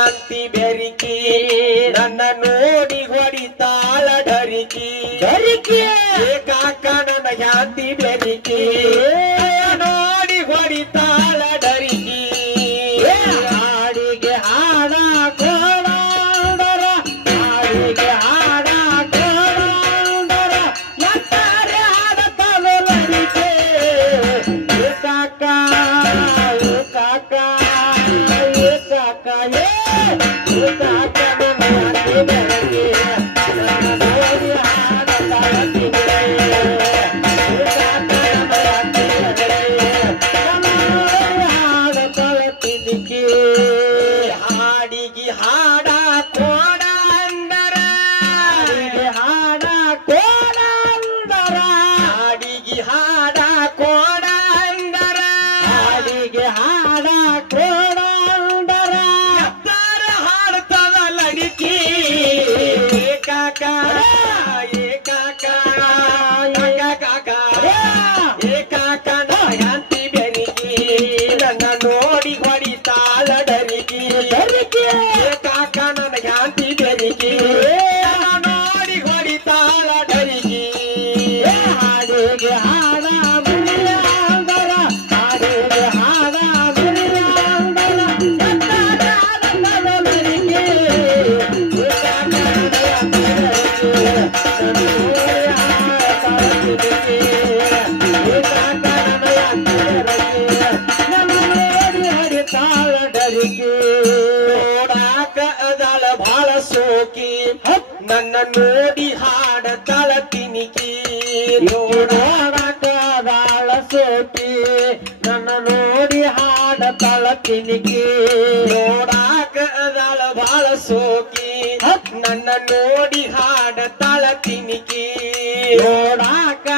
ಶಾಂತಿ ಬೆರಿಕಿ ನನ್ನ ನೋಡಿ ಹೊಡಿತಾಳ ಧರಿಕಿ ಧರಿಕೆ ನೋಡಿ ಹಾಡ ತಳ ತಿನಿಕಿ ನೋಡೋಣಾಳ ಸೋಟಿ. ನನ್ನ ನೋಡಿ ಹಾಡ ತಳ ತಿನಿಕಿ ನೋಡಾಕ ಅದಾಳ ಬಾಳ ಸೋಕಿ. ನನ್ನ ನೋಡಿ ಹಾಡ ತಳ ತಿನಿಕಿ ನೋಡಾಕ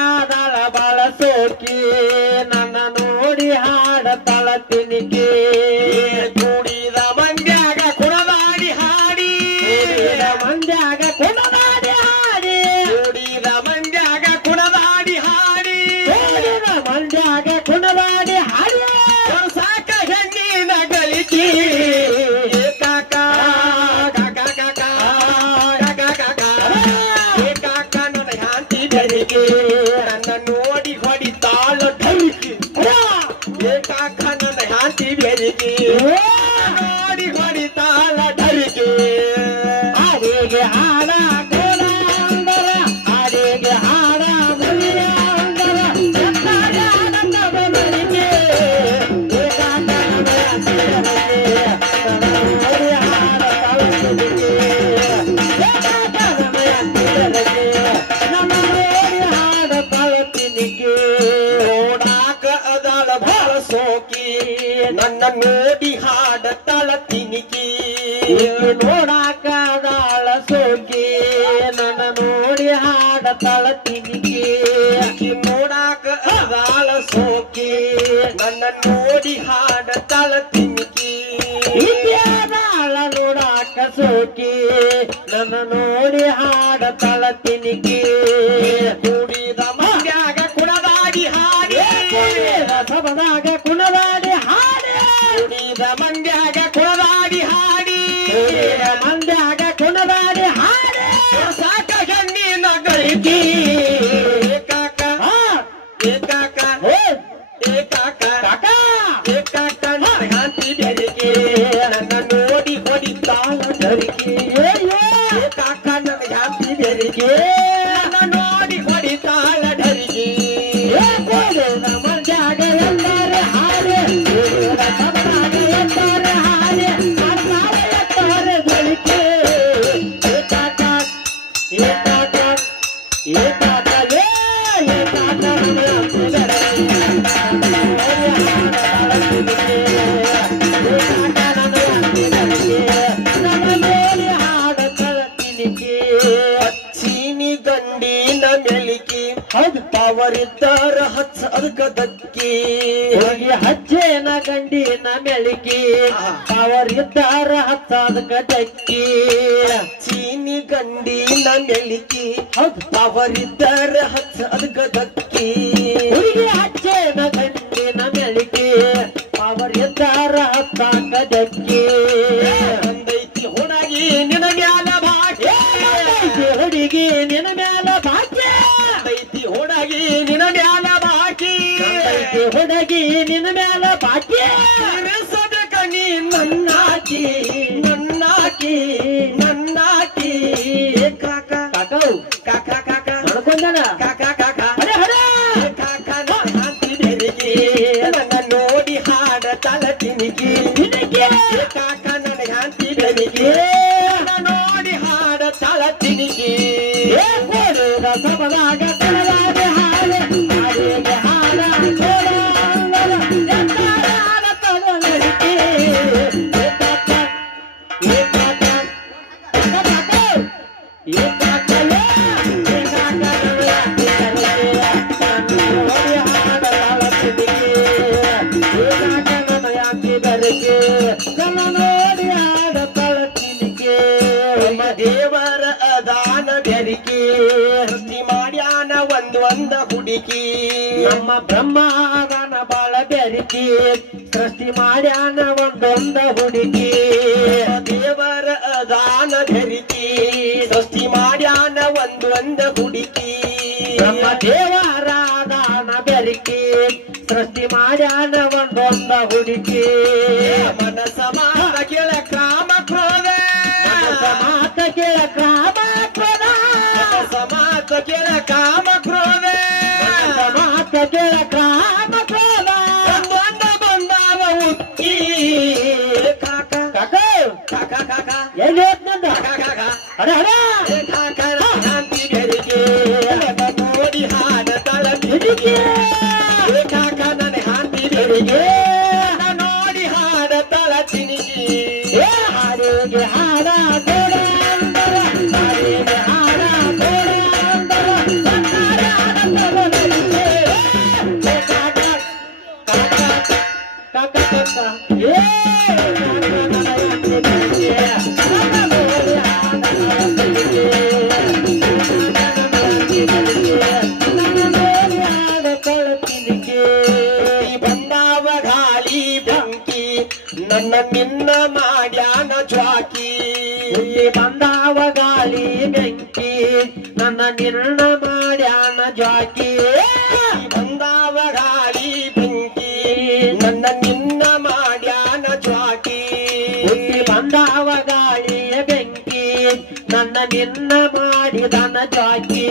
ನೋಡಾಕದಾಳ ಸೋಕಿ, ನನ್ನ ನೋಡಿ ಹಾಡತಾಳ ತಿನಿಗೆ ನೋಡಾಕ ಅದಾಳ ಸೋಕಿ, ನನ್ನ ನೋಡಿ ಹಾಡತಾಳ ತಿನಿಗೆ ಇದ್ಯಾದಾಳ ನೋಡಾಕ ಸೋಕಿ, ನನ್ನ ನೋಡಿ ಹಾಡತಾಳ ತಿನಿಗೆ ಕುಡಿದ ಮಗ್ಯಾಗ ಕುಣದಾಡಿ ಹಾಡಿ. ಕುಣದಾಗ ಕುಣದಾಡಿ ಹಾಡಿ ಕುಡಿದ ಮಂಗ್ಯಾಗ ¿Qué? ಅವರಿದ್ದಾರ ಹಚ್ಚ ಅದಕ್ಕ ದಕ್ಕಿ. ಹೋಗಿ ಹಚ್ಚೇನ ಗಂಡಿನ ಮೆಳಕಿ. ಅವರಿದ್ದಾರ ಹಚ್ಚ ಅದಕ್ಕ ದಕ್ಕಿ. ಚೀನಿ ಗಂಡಿನ ಮೆಳಕಿ. ಅವರಿದ್ದಾರ ಹಚ್ಚ ಅದಕ್ಕ ದಕ್ಕಿ. ಒಂದ್ ಒಂದ ಹುಡುಗಿ ನಮ್ಮ ಬ್ರಹ್ಮಾರನ ಬಾಳ ಬೆರಿಕಿ. ಸೃಷ್ಟಿ ಮಾಡ್ಯಾನ ಒಂದೊಂದ ಹುಡುಗಿ ದೇವರ ಅದಾನ ಬೆರಿಕಿ ಸೃಷ್ಟಿ ಮಾಡ್ಯಾನ ಒಂದು ಒಂದ ಹುಡುಗಿ ಮಾತ ಕಾಮ ಕ್ರೋಧ ಮಾತ ಕೇಳ ಬಂದ ಬಂದಾವ ಉಕ್ಕಿ ಕಾಕ. ಕಾಕ. ಕಾಕ ಕಾಕ ಏನ್ ಹೇಳ್ತಂದ ಕಾಕ ಕಾಕ ಅಡ ಅಡ ಶಾಂತಿ ಬೆರಿಗೆ ನೋಡಿ ಹಾಡ ತಳ ಬೆರಿಗೆ ಕಾಕ ನನ್ನ ಹಾಂತಿ ಬೆರಿಗೆ ಇಲ್ಲಿ ಬಂದಾವ ಗಾಳಿ ಬೆಂಕಿ, ನನ್ನ ನಿರ್ಣ ಮಾಡ್ಯಾನ ಜಾಕಿ. ಬಂದಾವ ಗಾಳಿ ಬೆಂಕಿ, ನನ್ನ ನಿನ್ನ ಮಾಡ್ಯಾನ ಜಾಕಿ. ಬಂದಾವ ಗಾಳಿ ಬೆಂಕಿ, ನನ್ನ ನಿನ್ನ ಮಾಡಿದನ ಜಾಕಿ.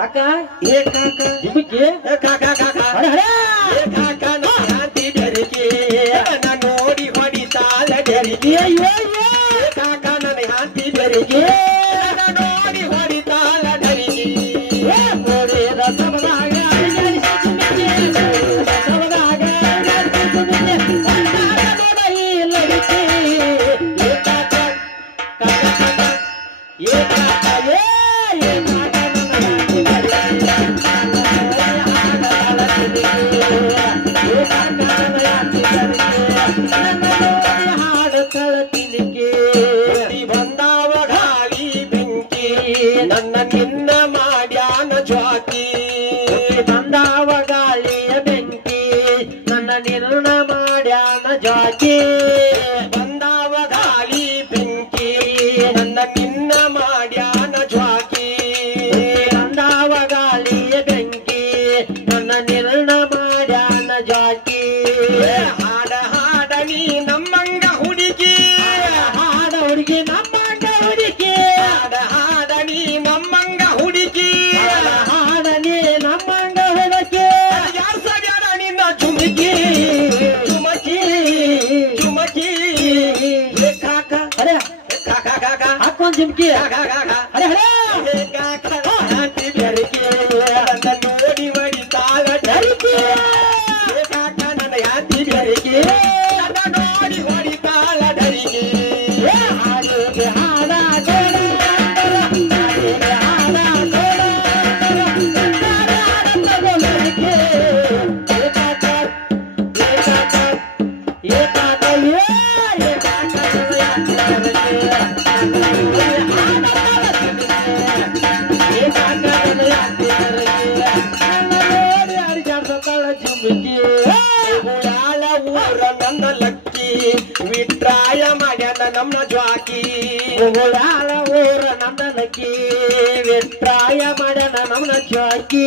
ಯಾಕ ಏ ಕಾಕ? ಇದಕ್ಕೆ? ಏ ಕಾಕ ಕಾಕ? ಹರ ಹರ ಏ ಕಾಕ ನೋಡಿ ಹೊಡಿತಾಳ ಡೆರಿಗೆ ಅಯ್ಯೋ! ಚಿಮ್ಕಿ ಹರೇ ಹರೇ ನನ್ನ ಯಾತಿ புகழால ஊர நந்தனுக்கு வெற்றாய மடன நமனச்சாக்கி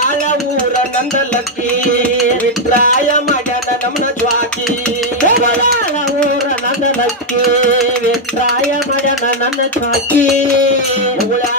ஆல ஊர நந்தலக்கி வெற்றாய மடன நமனச்சாக்கி புகழால ஊர நந்தனுக்கு வெற்றாய மடன நன்னச்சாக்கி புகழால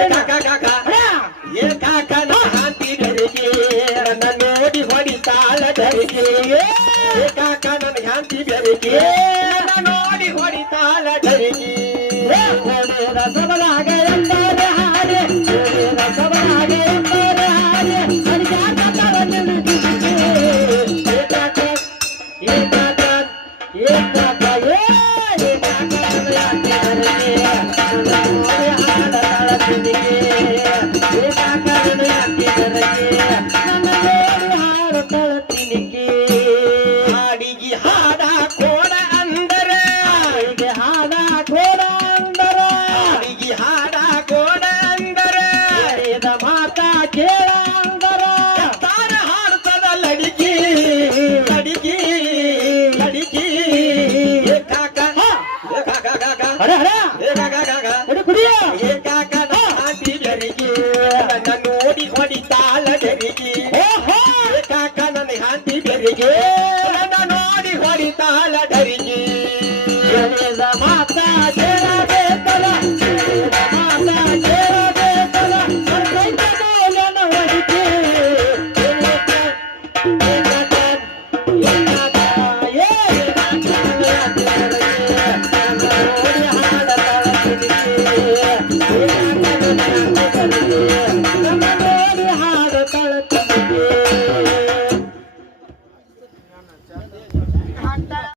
ಏ ಕಾಕನ ಹಾಂತಿ ಬೆರಿಗೆ ನನ್ನ ನೋಡಿ ಹೊಡಿತಾಳ ಬೆರಿಗೆ ಏ ಕಾಕ ನನ್ನ ಹಾಂತಿ ಬೆರಿಗೆ